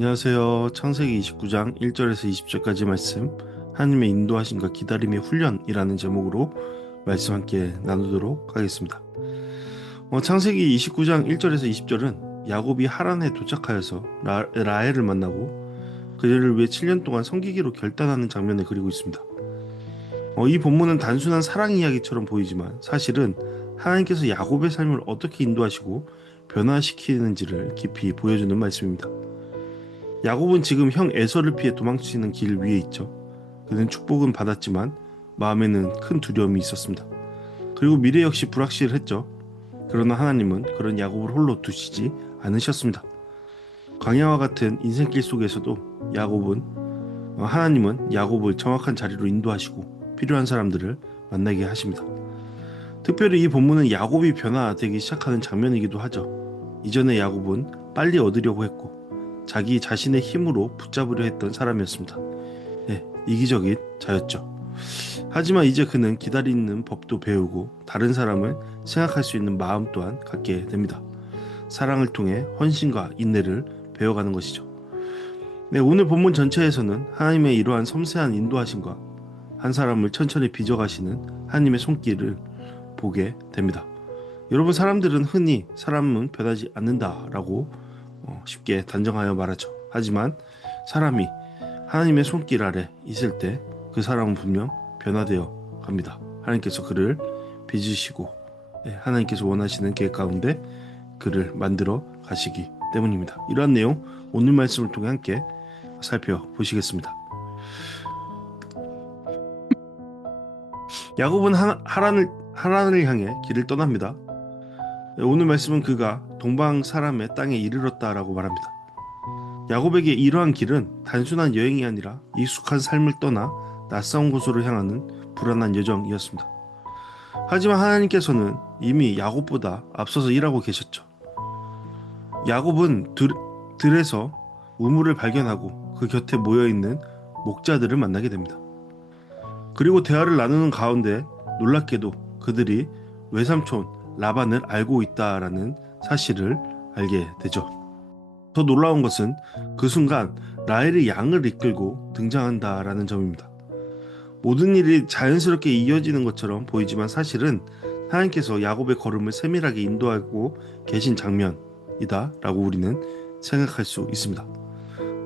안녕하세요. 창세기 29장 1절에서 20절까지 말씀, 하나님의 인도하심과 기다림의 훈련이라는 제목으로 말씀 함께 나누도록 하겠습니다. 창세기 29장 1절에서 20절은 야곱이 하란에 도착하여서 라헬을 만나고 그녀를 위해 7년 동안 섬기기로 결단하는 장면을 그리고 있습니다. 이 본문은 단순한 사랑 이야기처럼 보이지만 사실은 하나님께서 야곱의 삶을 어떻게 인도하시고 변화시키는지를 깊이 보여주는 말씀입니다. 야곱은 지금 형 에서를 피해 도망치는 길 위에 있죠. 그는 축복은 받았지만 마음에는 큰 두려움이 있었습니다. 그리고 미래 역시 불확실했죠. 그러나 하나님은 그런 야곱을 홀로 두시지 않으셨습니다. 광야와 같은 인생길 속에서도 하나님은 야곱을 정확한 자리로 인도하시고 필요한 사람들을 만나게 하십니다. 특별히 이 본문은 야곱이 변화되기 시작하는 장면이기도 하죠. 이전에 야곱은 빨리 얻으려고 했고 자기 자신의 힘으로 붙잡으려 했던 사람이었습니다. 이기적인 자였죠. 하지만 이제 그는 기다리는 법도 배우고 다른 사람을 생각할 수 있는 마음 또한 갖게 됩니다. 사랑을 통해 헌신과 인내를 배워가는 것이죠. 오늘 본문 전체에서는 하나님의 이러한 섬세한 인도하심과 한 사람을 천천히 빚어가시는 하나님의 손길을 보게 됩니다. 여러분, 사람들은 흔히 사람은 변하지 않는다라고 쉽게 단정하여 말하죠. 하지만 사람이 하나님의 손길 아래 있을 때 그 사람은 분명 변화되어 갑니다. 하나님께서 그를 빚으시고 하나님께서 원하시는 계획 가운데 그를 만들어 가시기 때문입니다. 이러한 내용 오늘 말씀을 통해 함께 살펴보시겠습니다. 야곱은 하란을 향해 길을 떠납니다. 오늘 말씀은 그가 동방 사람의 땅에 이르렀다라고 말합니다. 야곱에게 이러한 길은 단순한 여행이 아니라 익숙한 삶을 떠나 낯선 곳으로 향하는 불안한 여정이었습니다. 하지만 하나님께서는 이미 야곱보다 앞서서 일하고 계셨죠. 야곱은 들에서 우물을 발견하고 그 곁에 모여있는 목자들을 만나게 됩니다. 그리고 대화를 나누는 가운데 놀랍게도 그들이 외삼촌 라반을 알고 있다라는 사실을 알게 되죠. 더 놀라운 것은 그 순간 라헬이 양을 이끌고 등장한다라는 점입니다. 모든 일이 자연스럽게 이어지는 것처럼 보이지만 사실은 하나님께서 야곱의 걸음을 세밀하게 인도하고 계신 장면이다라고 우리는 생각할 수 있습니다.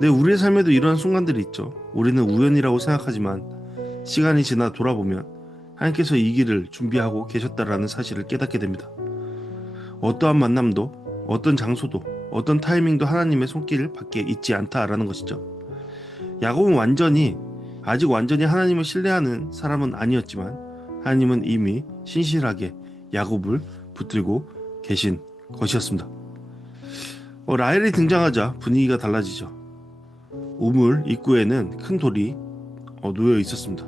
우리의 삶에도 이러한 순간들이 있죠. 우리는 우연이라고 생각하지만 시간이 지나 돌아보면 하나님께서 이 길을 준비하고 계셨다라는 사실을 깨닫게 됩니다. 어떠한 만남도, 어떤 장소도, 어떤 타이밍도 하나님의 손길 밖에 있지 않다라는 것이죠. 야곱은 아직 완전히 하나님을 신뢰하는 사람은 아니었지만 하나님은 이미 신실하게 야곱을 붙들고 계신 것이었습니다. 라헬이 등장하자 분위기가 달라지죠. 우물 입구에는 큰 돌이 놓여 있었습니다.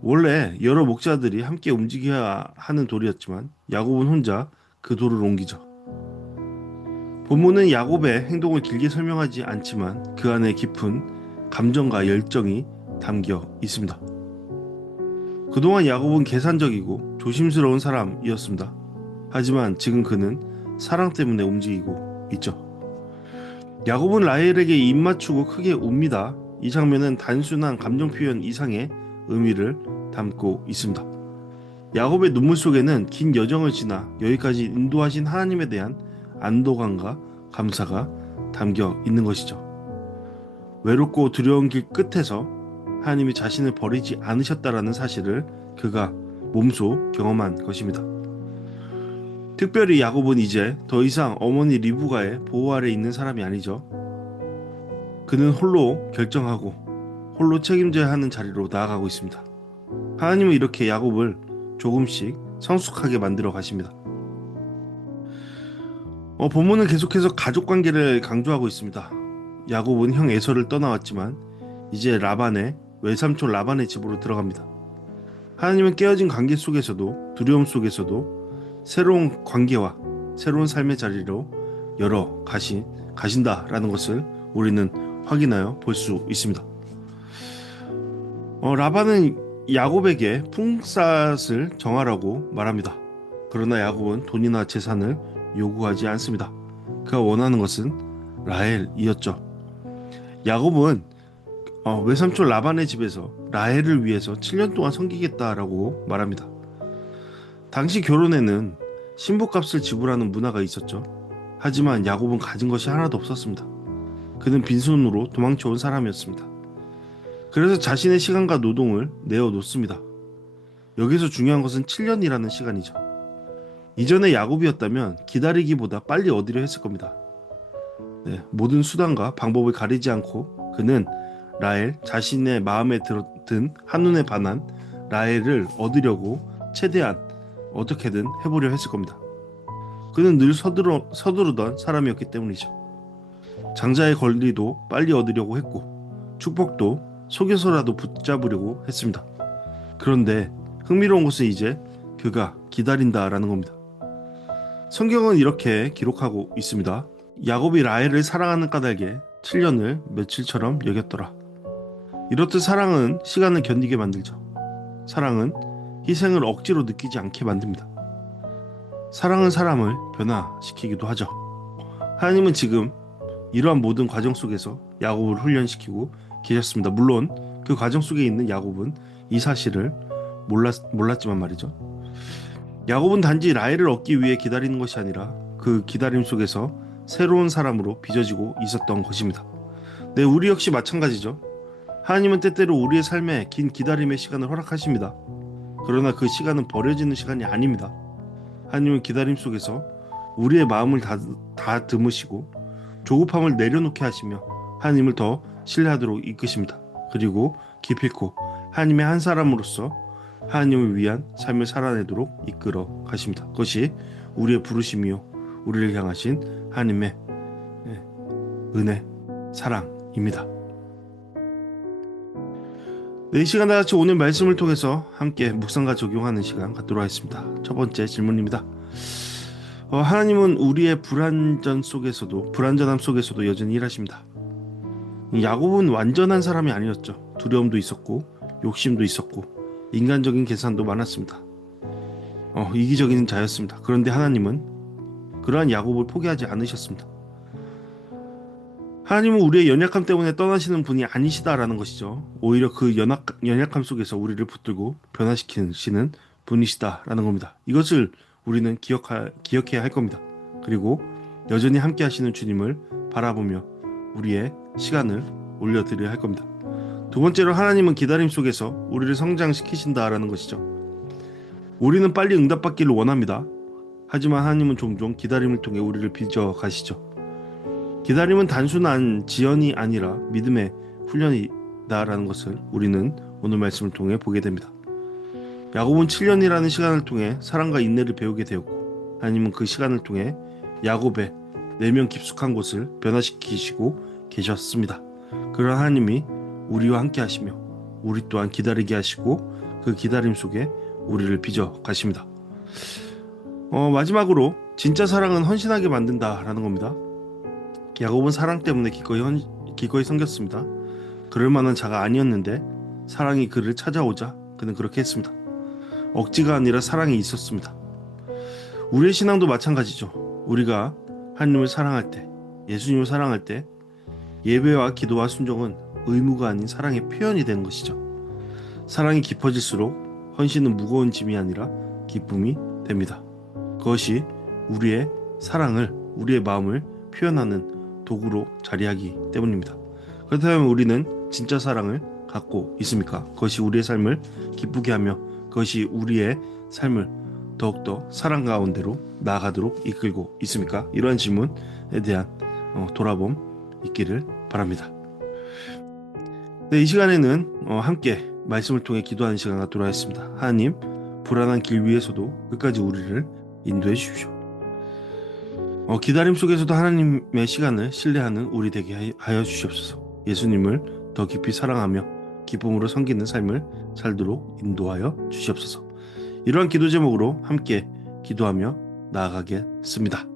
원래 여러 목자들이 함께 움직여야 하는 돌이었지만 야곱은 혼자 그 돌을 옮기죠. 본문은 야곱의 행동을 길게 설명하지 않지만 그 안에 깊은 감정과 열정이 담겨 있습니다. 그동안 야곱은 계산적이고 조심스러운 사람이었습니다. 하지만 지금 그는 사랑 때문에 움직이고 있죠. 야곱은 라헬에게 입 맞추고 크게 웁니다. 이 장면은 단순한 감정 표현 이상의 의미를 담고 있습니다. 야곱의 눈물 속에는 긴 여정을 지나 여기까지 인도하신 하나님에 대한 안도감과 감사가 담겨 있는 것이죠. 외롭고 두려운 길 끝에서 하나님이 자신을 버리지 않으셨다라는 사실을 그가 몸소 경험한 것입니다. 특별히 야곱은 이제 더 이상 어머니 리브가의 보호 아래 있는 사람이 아니죠. 그는 홀로 결정하고 홀로 책임져야 하는 자리로 나아가고 있습니다. 하나님은 이렇게 야곱을 조금씩 성숙하게 만들어 가십니다. 본문은 계속해서 가족관계를 강조하고 있습니다. 야곱은 형 에서를 떠나왔지만 이제 외삼촌 라반의 집으로 들어갑니다. 하나님은 깨어진 관계 속에서도 두려움 속에서도 새로운 관계와 새로운 삶의 자리로 가신다라는 것을 우리는 확인하여 볼 수 있습니다. 라반은 야곱에게 품삯을 정하라고 말합니다. 그러나 야곱은 돈이나 재산을 요구하지 않습니다. 그가 원하는 것은 라헬이었죠. 야곱은 외삼촌 라반의 집에서 라헬을 위해서 7년 동안 섬기겠다라고 말합니다. 당시 결혼에는 신부값을 지불하는 문화가 있었죠. 하지만 야곱은 가진 것이 하나도 없었습니다. 그는 빈손으로 도망쳐온 사람이었습니다. 그래서 자신의 시간과 노동을 내어놓습니다. 여기서 중요한 것은 7년이라는 시간이죠. 이전에 야곱이었다면 기다리기보다 빨리 얻으려 했을 겁니다. 네, 모든 수단과 방법을 가리지 않고 그는 라헬, 자신의 마음에 든 한눈에 반한 라헬을 얻으려고 최대한 어떻게든 해보려 했을 겁니다. 그는 늘 서두르던 사람이었기 때문이죠. 장자의 권리도 빨리 얻으려고 했고 축복도 속여서라도 붙잡으려고 했습니다. 그런데 흥미로운 것은 이제 그가 기다린다라는 겁니다. 성경은 이렇게 기록하고 있습니다. 야곱이 라헬을 사랑하는 까닭에 7년을 며칠처럼 여겼더라. 이렇듯 사랑은 시간을 견디게 만들죠. 사랑은 희생을 억지로 느끼지 않게 만듭니다. 사랑은 사람을 변화시키기도 하죠. 하나님은 지금 이러한 모든 과정 속에서 야곱을 훈련시키고 계셨습니다. 물론 그 과정 속에 있는 야곱은 이 사실을 몰랐지만 말이죠. 야곱은 단지 라헬을 얻기 위해 기다리는 것이 아니라 그 기다림 속에서 새로운 사람으로 빚어지고 있었던 것입니다. 네, 우리 역시 마찬가지죠. 하나님은 때때로 우리의 삶에 긴 기다림의 시간을 허락하십니다. 그러나 그 시간은 버려지는 시간이 아닙니다. 하나님은 기다림 속에서 우리의 마음을 다듬으시고 조급함을 내려놓게 하시며 하나님을 더 신뢰하도록 이끄십니다. 그리고 기필코 하나님의 한 사람으로서 하나님을 위한 삶을 살아내도록 이끌어 가십니다. 그것이 우리의 부르심이요 우리를 향하신 하나님의 은혜, 사랑입니다. 네, 이 시간 다 같이 오늘 말씀을 통해서 함께 묵상과 적용하는 시간 갖도록 하겠습니다. 첫 번째 질문입니다. 하나님은 우리의 불안함 속에서도 여전히 일하십니다. 야곱은 완전한 사람이 아니었죠. 두려움도 있었고 욕심도 있었고 인간적인 계산도 많았습니다. 이기적인 자였습니다. 그런데 하나님은 그러한 야곱을 포기하지 않으셨습니다. 하나님은 우리의 연약함 때문에 떠나시는 분이 아니시다라는 것이죠. 오히려 그 연약함 속에서 우리를 붙들고 변화시키시는 분이시다라는 겁니다. 이것을 우리는 기억해야 할 겁니다. 그리고 여전히 함께 하시는 주님을 바라보며 우리의 시간을 올려드려야 할 겁니다. 두 번째로 하나님은 기다림 속에서 우리를 성장시키신다라는 것이죠. 우리는 빨리 응답받기를 원합니다. 하지만 하나님은 종종 기다림을 통해 우리를 빚어 가시죠. 기다림은 단순한 지연이 아니라 믿음의 훈련이다라는 것을 우리는 오늘 말씀을 통해 보게 됩니다. 야곱은 7년이라는 시간을 통해 사랑과 인내를 배우게 되었고 하나님은 그 시간을 통해 야곱의 내면 깊숙한 곳을 변화시키시고 계셨습니다. 그런 하나님이 우리와 함께 하시며 우리 또한 기다리게 하시고 그 기다림 속에 우리를 빚어 가십니다. 마지막으로 진짜 사랑은 헌신하게 만든다라는 겁니다. 야곱은 사랑 때문에 기꺼이 섬겼습니다. 그럴 만한 자가 아니었는데 사랑이 그를 찾아오자 그는 그렇게 했습니다. 억지가 아니라 사랑이 있었습니다. 우리의 신앙도 마찬가지죠. 우리가 하나님을 사랑할 때, 예수님을 사랑할 때 예배와 기도와 순종은 의무가 아닌 사랑의 표현이 되는 것이죠. 사랑이 깊어질수록 헌신은 무거운 짐이 아니라 기쁨이 됩니다. 그것이 우리의 사랑을, 우리의 마음을 표현하는 도구로 자리하기 때문입니다. 그렇다면 우리는 진짜 사랑을 갖고 있습니까? 그것이 우리의 삶을 기쁘게 하며 그것이 우리의 삶을 더욱더 사랑 가운데로 나아가도록 이끌고 있습니까? 이러한 질문에 대한 돌아봄 있기를 바랍니다. 네, 이 시간에는 함께 말씀을 통해 기도하는 시간 갖도록 하겠습니다. 하나님, 불안한 길 위에서도 끝까지 우리를 인도해 주십시오. 기다림 속에서도 하나님의 시간을 신뢰하는 우리 되게 하여 주시옵소서. 예수님을 더 깊이 사랑하며 기쁨으로 섬기는 삶을 살도록 인도하여 주시옵소서. 이러한 기도 제목으로 함께 기도하며 나아가겠습니다.